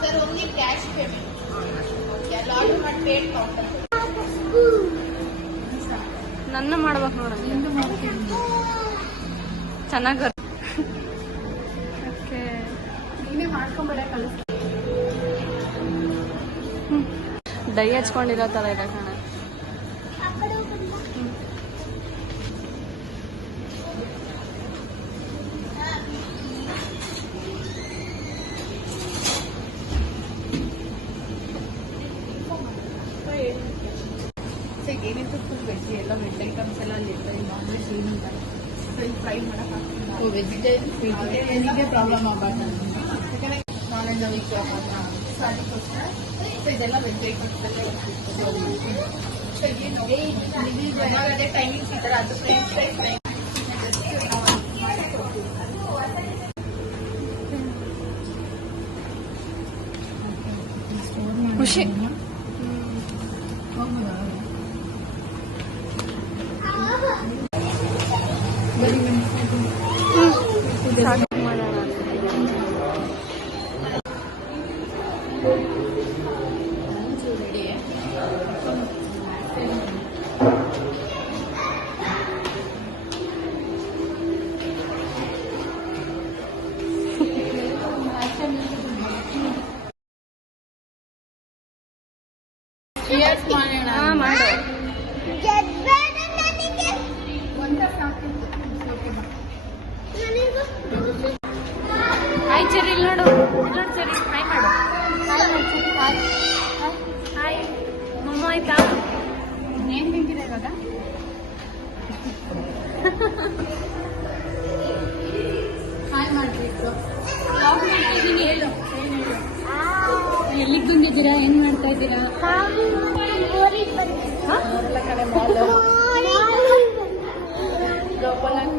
Sir only cash payment. ಎಲ್ಲ order ಮಾಡಿ paid counter. ನನ್ನ ಮಾಡ್ಬೇಕು ನೋಡ. ಚೆನ್ನಾಗ ನೀವೇ ಮಾಡ್ಕೊಂಬೇಡ ಕಲಿಸ್. ಡೈ ಹಚ್ಕೊಂಡಿರೋ ತರ ಇದೆ ಕಣ. ಏನಿತ್ತು ಫುಲ್ ವೆಜ್ ಎಲ್ಲ ವೆಜ್ ಐಟಮ್ಸ್ ಎಲ್ಲ ಅಲ್ಲಿ ಇರ್ತದೆ. ನಾನ್ ವೆಜ್ ಏನಿಲ್ಲ. ಸೊ ಇಲ್ಲಿ ಫ್ರೈ ಮಾಡೋಕ್ಕಾಗ್ತಿಲ್ಲ. ವೆಜಿಟೇರಿಯನ್ಗೆ ಪ್ರಾಬ್ಲಮ್ ಆಗಬಾರ್ದು. ಯಾಕಂದರೆ ನಾನ್ ವೆಜ್ ವೀಕ್ ಸೊ ಅದಕ್ಕೋಸ್ಕರ ಸೊ ಇದೆಲ್ಲ ವೆಜ್ ಐಟಮ್ಸ್ ಎಲ್ಲ ಇರ್ತಿತ್ತು. ಸೊ ಏನು ಅದೇ ಟೈಮಿಂಗ್ಸ್ ಈ ಥರ ಅದು ಫ್ರೆಂಚ್ ಫ್ರೈ ಫ್ರೈ ಖುಷಿ. ಹಾಯ್ ಚೆರಿ, ಇಲ್ಲಿ ನೋಡು. ನೋಡು ಚೆರಿ, ಹಾಯ್ ಮಾಡು. ಹಾಯ್ ಮಮ್ಮ. ಆಯ್ತಾ? ಏನ್ ತಿಂತೀರ ಇವಾಗ? ಹಾಯ್ ಮಾಡ್ಬೇಕು. ಹೇಳು. ಎಲ್ಲಿಗೆ ಬಂದಿದ್ದೀರಾ? ಏನ್ ಮಾಡ್ತಾ ಇದ್ದೀರಾ? ಕಡೆ ಮಾಲ್ ಗೋಪಾಲಕ್